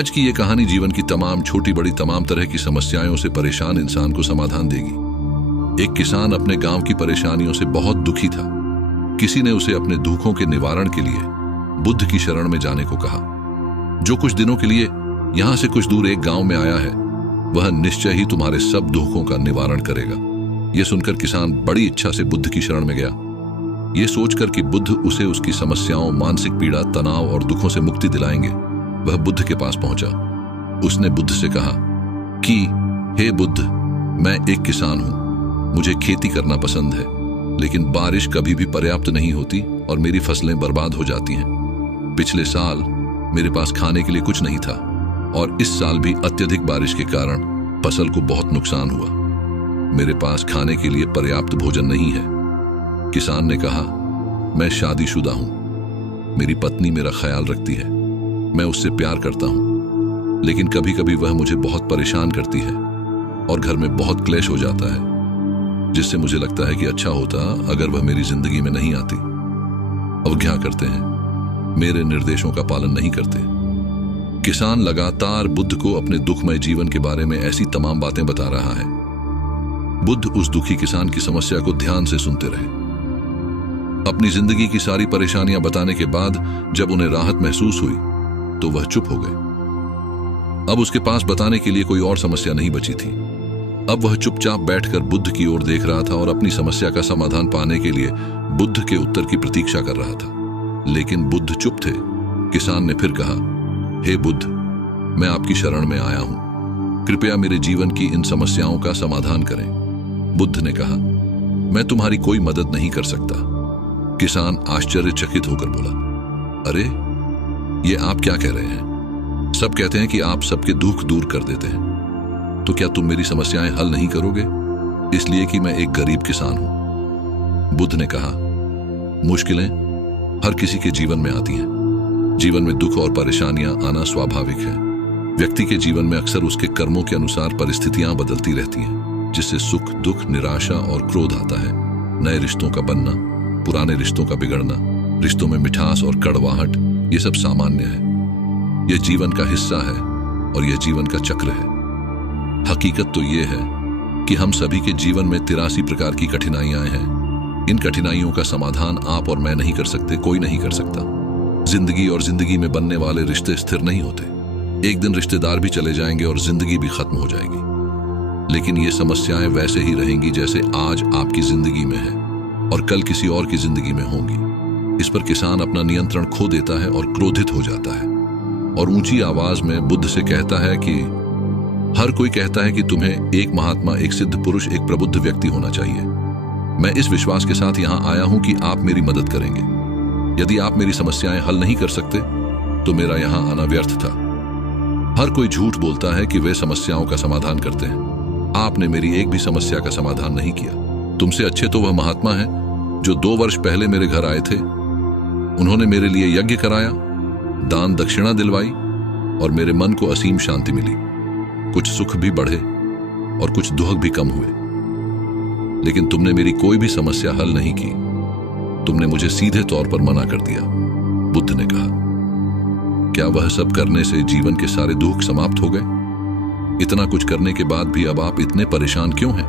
आज की ये कहानी जीवन की तमाम छोटी बड़ी तमाम तरह की समस्याओं से परेशान इंसान को समाधान देगी। एक किसान अपने गांव की परेशानियों से बहुत दुखी था। किसी ने उसे अपने दुखों के निवारण के लिए बुद्ध की शरण में जाने को कहा, जो कुछ दिनों के लिए यहां से कुछ दूर एक गांव में आया है, वह निश्चय ही तुम्हारे सब दुखों का निवारण करेगा। यह सुनकर किसान बड़ी इच्छा से बुद्ध की शरण में गया, ये सोचकर कि बुद्ध उसे उसकी समस्याओं, मानसिक पीड़ा, तनाव और दुखों से मुक्ति दिलाएंगे। वह बुद्ध के पास पहुंचा। उसने बुद्ध से कहा कि हे बुद्ध, मैं एक किसान हूं, मुझे खेती करना पसंद है, लेकिन बारिश कभी भी पर्याप्त नहीं होती और मेरी फसलें बर्बाद हो जाती हैं। पिछले साल मेरे पास खाने के लिए कुछ नहीं था और इस साल भी अत्यधिक बारिश के कारण फसल को बहुत नुकसान हुआ। मेरे पास खाने के लिए पर्याप्त भोजन नहीं है। किसान ने कहा, मैं शादीशुदा हूं, मेरी पत्नी मेरा ख्याल रखती है, मैं उससे प्यार करता हूं, लेकिन कभी कभी वह मुझे बहुत परेशान करती है और घर में बहुत क्लेश हो जाता है, जिससे मुझे लगता है कि अच्छा होता अगर वह मेरी जिंदगी में नहीं आती। अवज्ञा करते हैं, मेरे निर्देशों का पालन नहीं करते। किसान लगातार बुद्ध को अपने दुखमय जीवन के बारे में ऐसी तमाम बातें बता रहा है। बुद्ध उस दुखी किसान की समस्या को ध्यान से सुनते रहे। अपनी जिंदगी की सारी परेशानियां बताने के बाद जब उन्हें राहत महसूस हुई तो वह चुप हो गए। अब उसके पास बताने के लिए कोई और समस्या नहीं बची थी। अब वह चुपचाप बैठकर बुद्ध की ओर देख रहा था और अपनी समस्या का समाधान पाने के लिए बुद्ध के उत्तर की प्रतीक्षा कर रहा था। लेकिन बुद्ध चुप थे। किसान ने फिर कहा, हे बुद्ध, मैं आपकी शरण में आया हूं, कृपया मेरे जीवन की इन समस्याओं का समाधान करें। बुद्ध ने कहा, मैं तुम्हारी कोई मदद नहीं कर सकता। किसान आश्चर्यचकित होकर बोला, अरे ये आप क्या कह रहे हैं? सब कहते हैं कि आप सबके दुख दूर कर देते हैं, तो क्या तुम मेरी समस्याएं हल नहीं करोगे? इसलिए कि मैं एक गरीब किसान हूं। बुद्ध ने कहा, मुश्किलें हर किसी के जीवन में आती हैं। जीवन में दुख और परेशानियां आना स्वाभाविक है। व्यक्ति के जीवन में अक्सर उसके कर्मों के अनुसार परिस्थितियां बदलती रहती हैं, जिससे सुख, दुख, निराशा और क्रोध आता है। नए रिश्तों का बनना, पुराने रिश्तों का बिगड़ना, रिश्तों में मिठास और कड़वाहट, ये सब सामान्य है। यह जीवन का हिस्सा है और यह जीवन का चक्र है। हकीकत तो यह है कि हम सभी के जीवन में 83 प्रकार की कठिनाइयां हैं। इन कठिनाइयों का समाधान आप और मैं नहीं कर सकते, कोई नहीं कर सकता। जिंदगी और जिंदगी में बनने वाले रिश्ते स्थिर नहीं होते। एक दिन रिश्तेदार भी चले जाएंगे और जिंदगी भी खत्म हो जाएगी। लेकिन ये समस्याएं वैसे ही रहेंगी जैसे आज आपकी जिंदगी में है और कल किसी और की जिंदगी में होंगी। इस पर किसान अपना नियंत्रण खो देता है और क्रोधित हो जाता है और ऊंची आवाज में बुद्ध से कहता है कि हर कोई कहता है कि तुम्हें एक महात्मा, एक सिद्ध पुरुष, एक प्रबुद्ध व्यक्ति होना चाहिए। मैं इस विश्वास के साथ यहां आया हूं कि आप मेरी मदद करेंगे। यदि आप मेरी समस्याएं हल नहीं कर सकते तो मेरा यहां आना व्यर्थ था। हर कोई झूठ बोलता है कि वे समस्याओं का समाधान करते हैं। आपने मेरी एक भी समस्या का समाधान नहीं किया। तुमसे अच्छे तो वह महात्मा है जो 2 वर्ष पहले मेरे घर आए थे। उन्होंने मेरे लिए यज्ञ कराया, दान दक्षिणा दिलवाई और मेरे मन को असीम शांति मिली। कुछ सुख भी बढ़े और कुछ दुख भी कम हुए। लेकिन तुमने मेरी कोई भी समस्या हल नहीं की। तुमने मुझे सीधे तौर पर मना कर दिया। बुद्ध ने कहा, क्या वह सब करने से जीवन के सारे दुख समाप्त हो गए? इतना कुछ करने के बाद भी अब आप इतने परेशान क्यों हैं?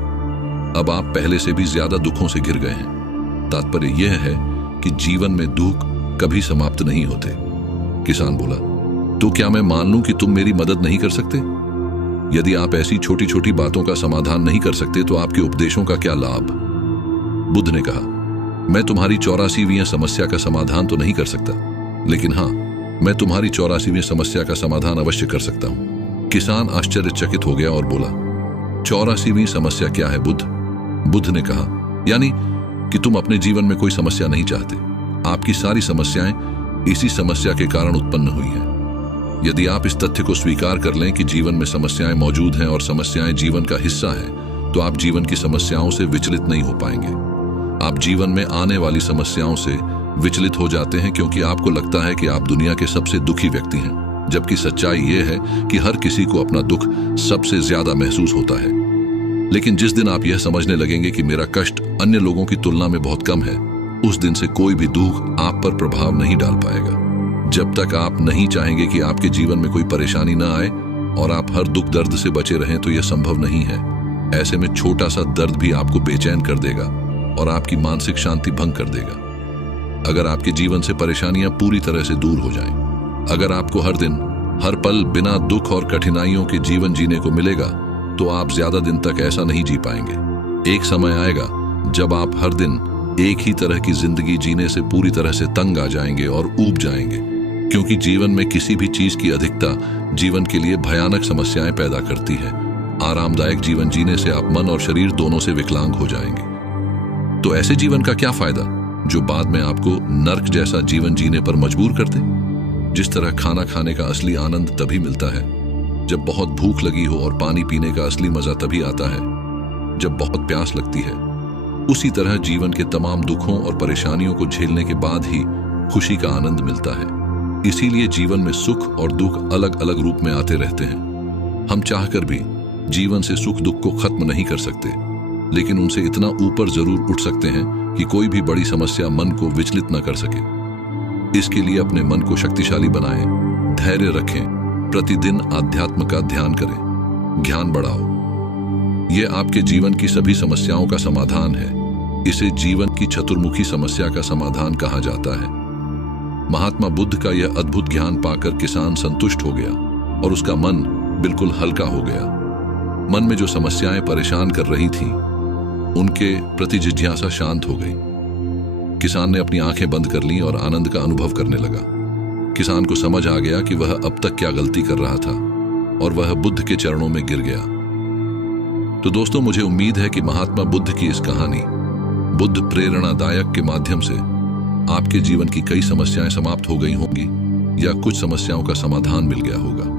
अब आप पहले से भी ज्यादा दुखों से घिर गए हैं। तात्पर्य यह है कि जीवन में दुख कभी समाप्त नहीं होते। किसान बोला, तो क्या मैं मान लूं कि तुम मेरी मदद नहीं कर सकते? यदि आप ऐसी छोटी छोटी बातों का समाधान नहीं कर सकते तो आपके उपदेशों का क्या लाभ? बुद्ध ने कहा, मैं तुम्हारी 84वीं समस्या का समाधान तो नहीं कर सकता, लेकिन हाँ, मैं तुम्हारी 84वीं समस्या का समाधान अवश्य कर सकता हूं। किसान आश्चर्यचकित हो गया और बोला, 84वीं समस्या क्या है बुद्ध? बुद्ध ने कहा, यानी कि तुम अपने जीवन में कोई समस्या नहीं चाहते। आपकी सारी समस्याएं इसी समस्या के कारण उत्पन्न हुई हैं। यदि आप इस तथ्य को स्वीकार कर लें कि जीवन में समस्याएं मौजूद हैं और समस्याएं जीवन का हिस्सा हैं, तो आप जीवन की समस्याओं से विचलित नहीं हो पाएंगे। आप जीवन में आने वाली समस्याओं से विचलित हो जाते हैं क्योंकि आपको लगता है कि आप दुनिया के सबसे दुखी व्यक्ति हैं, जबकि सच्चाई यह है कि हर किसी को अपना दुख सबसे ज्यादा महसूस होता है। लेकिन जिस दिन आप यह समझने लगेंगे कि मेरा कष्ट अन्य लोगों की तुलना में बहुत कम है, उस दिन से कोई भी दुख आप पर प्रभाव नहीं डाल पाएगा। जब तक आप नहीं चाहेंगे कि आपके जीवन में कोई परेशानी ना आए और आप हर दुख दर्द से बचे रहें तो यह संभव नहीं है। ऐसे में छोटा सा दर्द भी आपको बेचैन कर देगा और आपकी मानसिक शांति भंग कर देगा। अगर आपके जीवन से परेशानियां पूरी तरह से दूर हो जाएं, अगर आपको हर दिन हर पल बिना दुख और कठिनाइयों के जीवन जीने को मिलेगा, तो आप ज्यादा दिन तक ऐसा नहीं जी पाएंगे। एक समय आएगा जब आप हर दिन एक ही तरह की जिंदगी जीने से पूरी तरह से तंग आ जाएंगे और ऊब जाएंगे, क्योंकि जीवन में किसी भी चीज की अधिकता जीवन के लिए भयानक समस्याएं पैदा करती है। आरामदायक जीवन जीने से आप मन और शरीर दोनों से विकलांग हो जाएंगे। तो ऐसे जीवन का क्या फायदा जो बाद में आपको नर्क जैसा जीवन जीने पर मजबूर कर दे। जिस तरह खाना खाने का असली आनंद तभी मिलता है जब बहुत भूख लगी हो, और पानी पीने का असली मजा तभी आता है जब बहुत प्यास लगती है, उसी तरह जीवन के तमाम दुखों और परेशानियों को झेलने के बाद ही खुशी का आनंद मिलता है। इसीलिए जीवन में सुख और दुख अलग अलग रूप में आते रहते हैं। हम चाहकर भी जीवन से सुख दुख को खत्म नहीं कर सकते, लेकिन उनसे इतना ऊपर जरूर उठ सकते हैं कि कोई भी बड़ी समस्या मन को विचलित न कर सके। इसके लिए अपने मन को शक्तिशाली बनाएं, धैर्य रखें, प्रतिदिन आध्यात्म का ध्यान करें, ज्ञान बढ़ाओ। यह आपके जीवन की सभी समस्याओं का समाधान है। इसे जीवन की चतुर्मुखी समस्या का समाधान कहा जाता है। महात्मा बुद्ध का यह अद्भुत ज्ञान पाकर किसान संतुष्ट हो गया और उसका मन बिल्कुल हल्का हो गया। मन में जो समस्याएं परेशान कर रही थीं, उनके प्रति जिज्ञासा शांत हो गई। किसान ने अपनी आंखें बंद कर लीं और आनंद का अनुभव करने लगा। किसान को समझ आ गया कि वह अब तक क्या गलती कर रहा था और वह बुद्ध के चरणों में गिर गया। तो दोस्तों, मुझे उम्मीद है कि महात्मा बुद्ध की इस कहानी, बुद्ध प्रेरणादायक के माध्यम से आपके जीवन की कई समस्याएं समाप्त हो गई होंगी या कुछ समस्याओं का समाधान मिल गया होगा।